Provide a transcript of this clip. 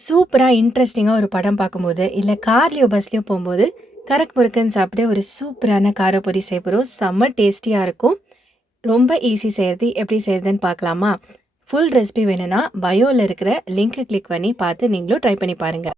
சூப்பரா இன்ட்ரஸ்டிங்கா ஒரு படம் பார்க்கும்போது, இல்ல கார்லயோ, பஸ்லயோ போம்போது, கறக்கு முறுக்குன்னு சாப்பிட ஒரு சூப்பரான காரப்பொரி செய்ய போறோம். செம்ம டேஸ்டியா இருக்கும். ரொம்ப ஈஸி செய்றது. எப்படி செய்றதுன்னு பார்க்கலாமா? ஃபுல் ரெசிபி வேணும்னா, பயோல இருக்கிற லிங்க்க கிளிக் பண்ணி பார்த்து நீங்களும் ட்ரை பண்ணி பாருங்க.